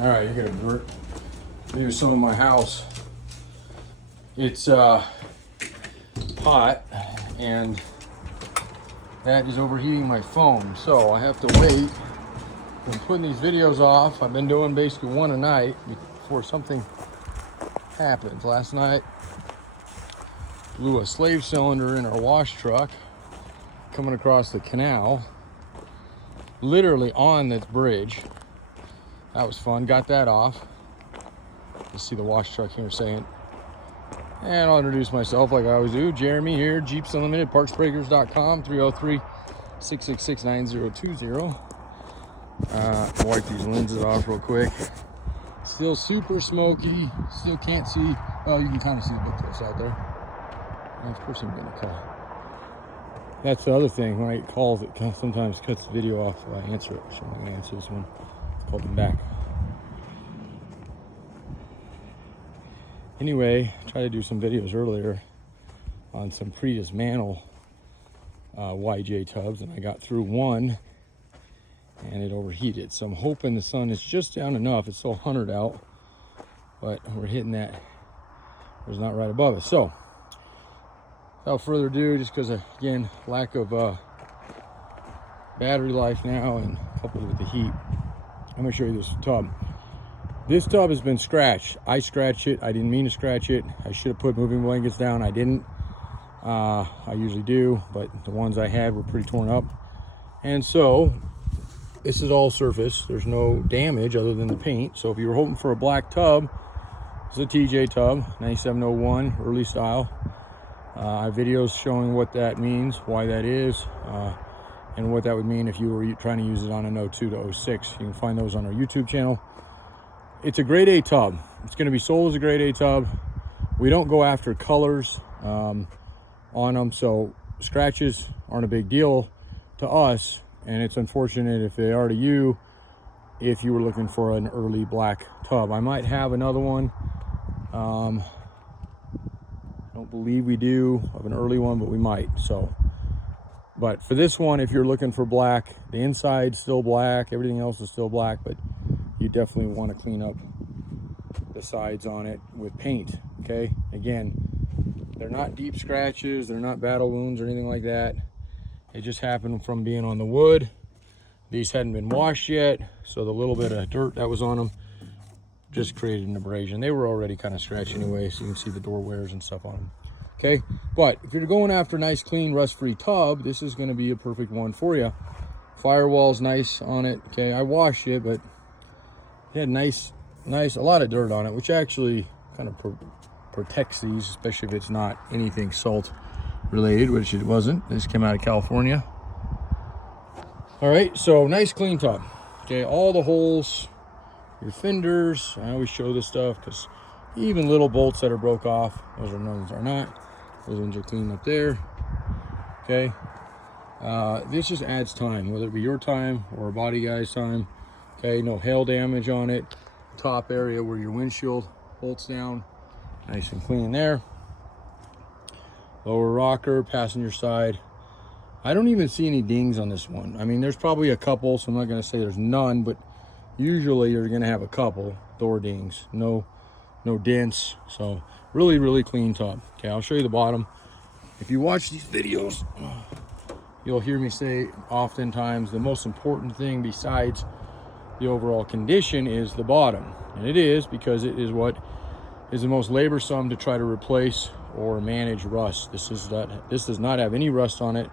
All right, you gotta view some of my house. It's hot, and that is overheating my phone. So I have to wait. I'm putting these videos off. I've been doing basically one a night before something happens. Last night, blew a slave cylinder in our wash truck coming across the canal, literally on this bridge. That was fun. Got that off. You see the wash truck here saying, and I'll introduce myself like I always do. Jeremy here, Jeeps Unlimited, partsbreakers.com, 303-666-9020. Wipe these lenses off real quick. Still super smoky. Still can't see. Well, you can kind of see the book clips out there. This person getting a call. That's the other thing. When I get calls, it sometimes cuts the video off if I answer it. So I'm going to answer this one. Call them back. Anyway, I tried to do some videos earlier on some pre-dismantle YJ tubs, and I got through one and it overheated. So I'm hoping the sun is just down enough. It's still 100 out, but we're hitting that. It's not right above us. So without further ado, just because again, lack of battery life now and coupled with the heat, I'm gonna show you this tub. This tub has been scratched. I scratched it. I didn't mean to scratch it. I should have put moving blankets down. I didn't. I usually do, but the ones I had were pretty torn up. And so this is all surface. There's no damage other than the paint. So if you were hoping for a black tub, it's a TJ tub, 9701, early style. I have videos showing what that means, why that is, and what that would mean if you were trying to use it on an 02 to 06. You can find those on our YouTube channel. It's a grade A tub. It's going to be sold as a grade A tub. We don't go after colors on them, so scratches aren't a big deal to us, and it's unfortunate if they are to you if you were looking for an early black tub. I might have another one. I don't believe we do of an early one, but we might. So, but for this one, if you're looking for black, the inside's still black, everything else is still black, but you definitely want to clean up the sides on it with paint. Okay, again, they're not deep scratches, they're not battle wounds or anything like that. It just happened from being on the wood. These hadn't been washed yet, so the little bit of dirt that was on them just created an abrasion. They were already kind of scratched anyway, so you can see the door wears and stuff on them. Okay, but if you're going after a nice, clean, rust-free tub, this is going to be a perfect one for you. Firewall's nice on it. Okay, I washed it, but it had nice, a lot of dirt on it, which actually kind of protects these, especially if it's not anything salt related, which it wasn't. This came out of California. All right, so nice, clean tub. Okay, all the holes, your fenders. I always show this stuff because even little bolts that are broke off, those ones are not. Those ones are clean up there. Okay, this just adds time, whether it be your time or a body guy's time. Okay, no hail damage on it. Top area where your windshield bolts down, nice and clean there. Lower rocker, passenger side. I don't even see any dings on this one. I mean, there's probably a couple, so I'm not going to say there's none, but usually you're going to have a couple door dings. No dents. So really, really clean tub. Okay, I'll show you the bottom. If you watch these videos, you'll hear me say oftentimes the most important thing besides the overall condition is the bottom. And it is, because it is what is the most laborsome to try to replace or manage rust. This does not have any rust on it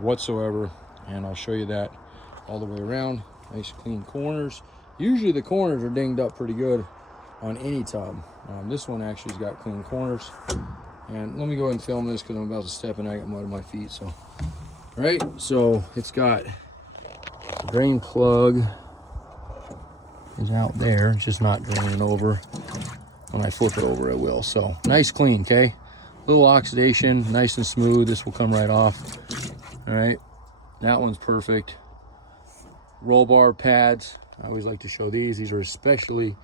whatsoever, and I'll show you that all the way around. Nice clean corners. Usually the corners are dinged up pretty good on any tub. This one actually has got clean corners. And let me go ahead and film this because I'm about to step and I got mud on my feet. So, all right, so it's got the drain plug is out there. It's just not draining over. When I flip it over, it will. So nice, clean. Okay, little oxidation, nice and smooth. This will come right off. All right, that one's perfect. Roll bar pads, I always like to show these. These are especially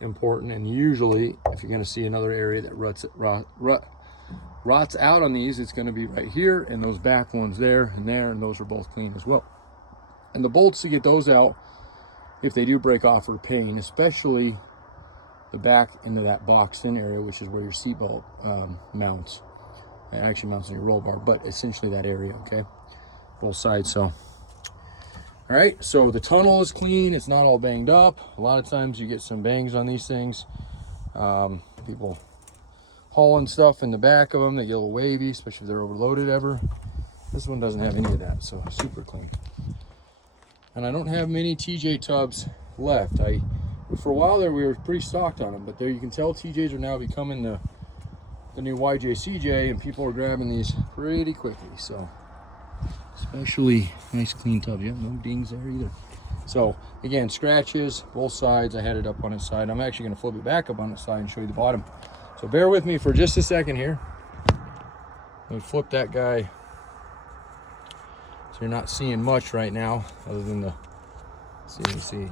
important, and usually if you're going to see another area that rots out on these, it's going to be right here, and those back ones there, and those are both clean as well. And the bolts, to get those out, if they do break off or pain, especially the back into that boxed in area, which is where your seatbelt mounts. It actually mounts on your roll bar, but essentially that area, okay? Both sides. So, all right, so the tunnel is clean. It's not all banged up. A lot of times you get some bangs on these things. People hauling stuff in the back of them, they get a little wavy, especially if they're overloaded ever. This one doesn't have any of that, so super clean. And I don't have many TJ tubs left. For a while there, we were pretty stocked on them, but there you can tell TJs are now becoming the new YJ/CJ, and people are grabbing these pretty quickly. So, especially nice clean tubs. Yeah, no dings there either. So again, scratches both sides. I had it up on its side. I'm actually going to flip it back up on its side and show you the bottom. So bear with me for just a second here. Let me flip that guy so you're not seeing much right now, other than the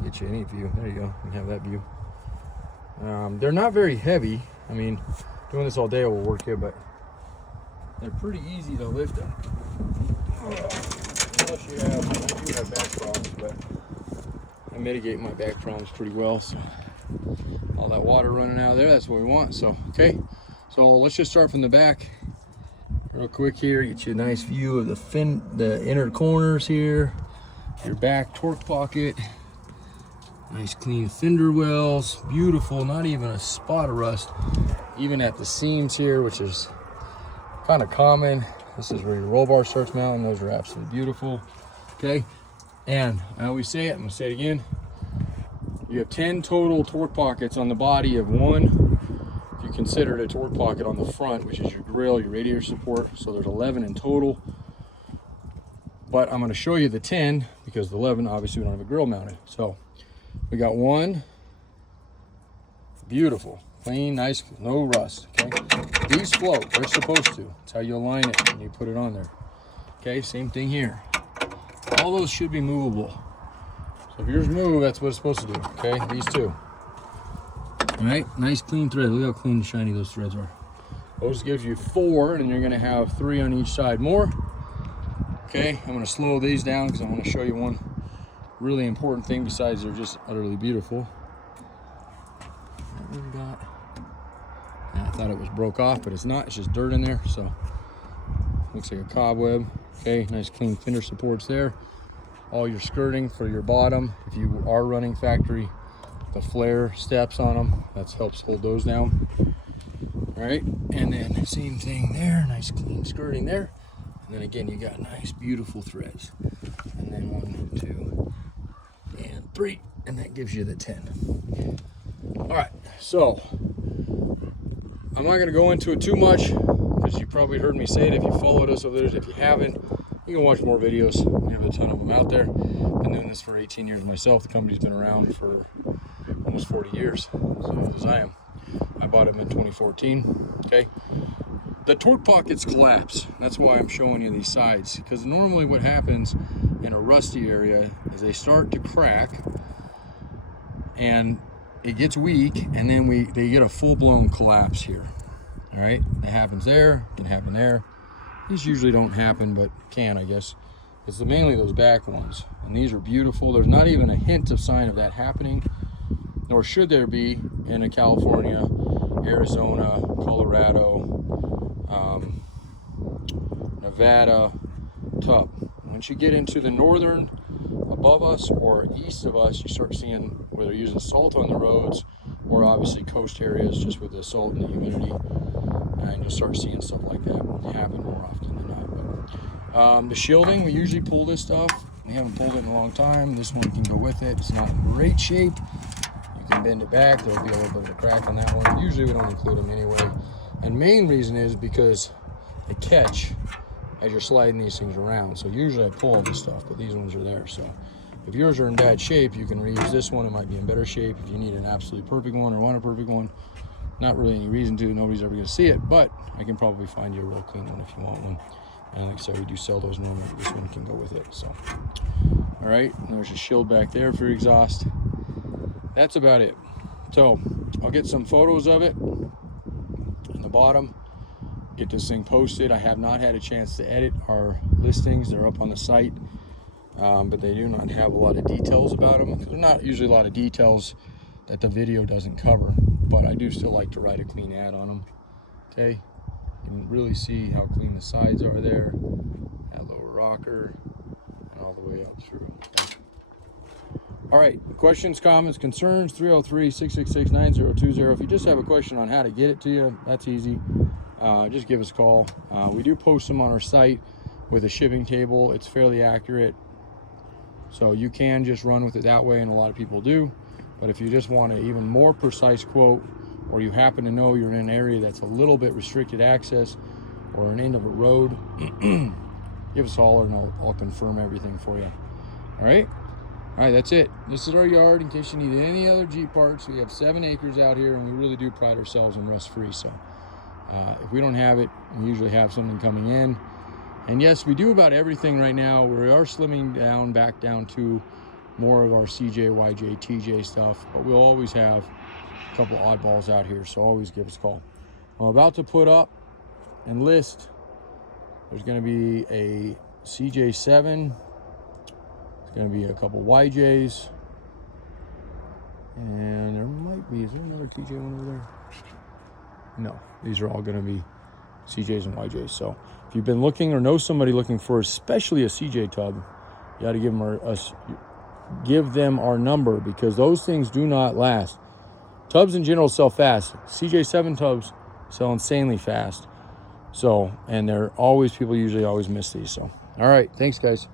get you any view. There you go. You can have that view. They're not very heavy. I mean, doing this all day will work here, but they're pretty easy to lift them. Unless you have, I do have back problems, but I mitigate my back problems pretty well. So all that water running out of there, that's what we want. So, okay. So let's just start from the back real quick here. Get you a nice view of the inner corners here. Your back torque pocket. Nice clean fender wells. Beautiful, not even a spot of rust. Even at the seams here, which is kind of common. This is where your roll bar starts mounting. Those are absolutely beautiful. Okay, and I always say it, I'm gonna say it again. You have 10 total torque pockets on the body of 1. If you consider it a torque pocket on the front, which is your grill, your radiator support, so there's 11 in total. But I'm gonna show you the 10 because the 11, obviously we don't have a grill mounted. So we got 1, beautiful, clean, nice, no rust, okay? These float, they're supposed to. That's how you align it when you put it on there. Okay, same thing here. All those should be movable. So if yours move, that's what it's supposed to do, okay? These 2. All right, nice clean thread. Look how clean and shiny those threads are. Those gives you 4, and you're gonna have 3 on each side more. Okay, I'm gonna slow these down because I wanna show you one really important thing besides they're just utterly beautiful. I thought it was broke off, but it's not. It's just dirt in there, so looks like a cobweb. Okay, nice clean fender supports there. All your skirting for your bottom, if you are running factory, the flare steps on them, that helps hold those down. All right, and then same thing there, nice clean skirting there. And then again, you got nice, beautiful threads. And then 1, 2, and 3, and that gives you the 10. All right, so I'm not gonna go into it too much because you probably heard me say it if you followed us over there. If you haven't, you can watch more videos. We have a ton of them out there. Been doing this for 18 years myself. The company's been around for almost 40 years, as old as I am. I bought them in 2014, okay? The torque pockets collapse. That's why I'm showing you these sides, because normally what happens in a rusty area is they start to crack and it gets weak, and then they get a full-blown collapse here. All right, that happens there, can happen there. These usually don't happen, but can, I guess. It's mainly those back ones, and these are beautiful. There's not even a hint of sign of that happening, nor should there be in a California, Arizona, Colorado, Nevada tub. Once you get into the northern above us or east of us, you start seeing where they're using salt on the roads, or obviously coast areas just with the salt and the humidity, and you'll start seeing stuff like that happen more often than not. But the shielding, we usually pull this stuff. We haven't pulled it in a long time. This one can go with it. It's not in great shape. You can bend it back. There'll be a little bit of a crack on that one. Usually we don't include them anyway. And main reason is because they catch as you're sliding these things around. So usually I pull all this stuff, but these ones are there. So if yours are in bad shape, you can reuse this one. It might be in better shape. If you need an absolutely perfect one or want a perfect one, not really any reason to. Nobody's ever going to see it, but I can probably find you a real clean one if you want one. And like I said, we do sell those normally. This one can go with it. So, all right, and there's a shield back there for your exhaust. That's about it. So I'll get some photos of it on the bottom. Get this thing posted. I have not had a chance to edit our listings. They're up on the site. but they do not have a lot of details about them. There's not usually a lot of details that the video doesn't cover, but I do still like to write a clean ad on them. Okay, you can really see how clean the sides are there, that lower rocker, and all the way up through. Okay. All right, questions, comments, concerns, 303-666-9020. If you just have a question on how to get it to you, that's easy. Just give us a call. We do post them on our site with a shipping table. It's fairly accurate, so you can just run with it that way, and a lot of people do. But if you just want an even more precise quote, or you happen to know you're in an area that's a little bit restricted access or an end of a road, give us a holler and I'll confirm everything for you. All right, that's it. This is our yard. In case you need any other Jeep parts, we have 7 acres out here, and we really do pride ourselves in rust free. So if we don't have it, we usually have something coming in. And yes, we do about everything right now. We are slimming down back down to more of our CJ, YJ, TJ stuff, but we'll always have a couple oddballs out here, so always give us a call. I'm about to put up and list. There's going to be a CJ7. There's going to be a couple YJs, and there might be. Is there another TJ one over there? No, these are all going to be CJs and YJs. So if you've been looking or know somebody looking for especially a CJ tub, you got to give them our number, because those things do not last. Tubs in general sell fast. CJ7 tubs sell insanely fast. So, and they're always, people usually always miss these. So, all right, thanks guys.